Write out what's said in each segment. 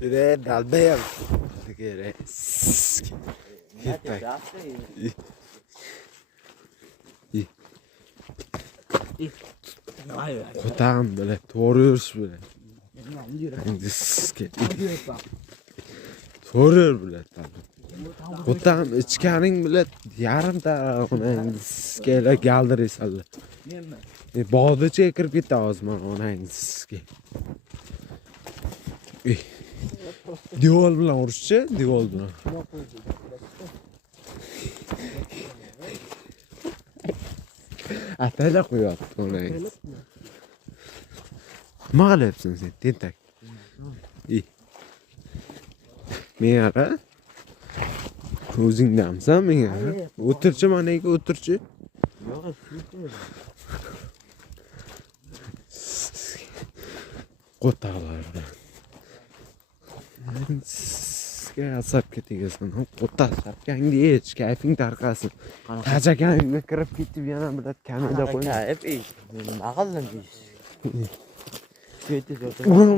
Det dalbeyam. Gere. Qo'tam böyle to'g'ri yurish böyle. To'g'ri yur böyle. Qo'tam ichganing bilan yarim tarafini skela galdiraysanlar. Bog'dacha kirib ketadi hozir onangizga. Devol bilan urishchi, devol bilan. Atayla qo'yapti onangiz. Nima qilyapsan sen, tentak? Mera? O'zingdanmisan menga? O'tirchi, managa o'tirchi. Qo'talar. Sizga asabga tegasan. Qo'ta sapkangni hech kayfing tarqasin. Tajakangni kirib ketib yana bilat kamida qo'y. Nima qildim deysiz? Uni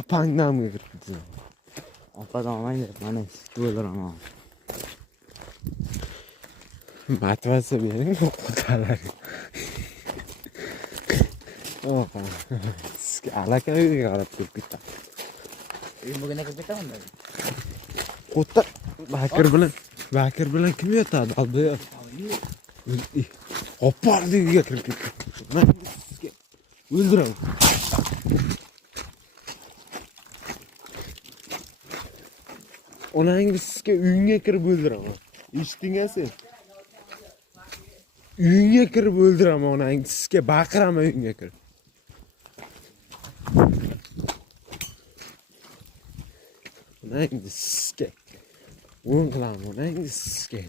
apangdamga kirib ketdi. Opadan olmaydi, mana sizga o'ldiraman. Matvasi bering, qo'talar. Opa. Sizga alakayga qarab turib ketdi. Bugün kirib ketaman. Qo'ta Bakir bilan kim yotadi? Albayo. Qopar degiga kirib ketdi. Men sizga o'ldiraman. Onangiz sizga uyingga kirib o'ldiraman. Eshitdingmi sen? Uyingga kirib o'ldiraman onangiz sizga baqiraman uyingga kirib. Onangiz sizga o'yin qilaman onangiz sizga.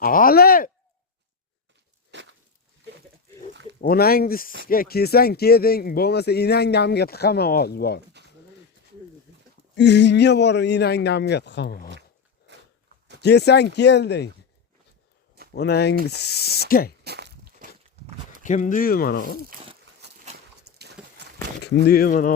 Ali! Onangiz sizga kelsang kelding, bo'lmasa enang damga tiqaman hozir bor. Uyingga borib enang damga tiqaman. Kelsang kelding. Onangiz sizga. Kimni uyi mana? Kimni uyi mana?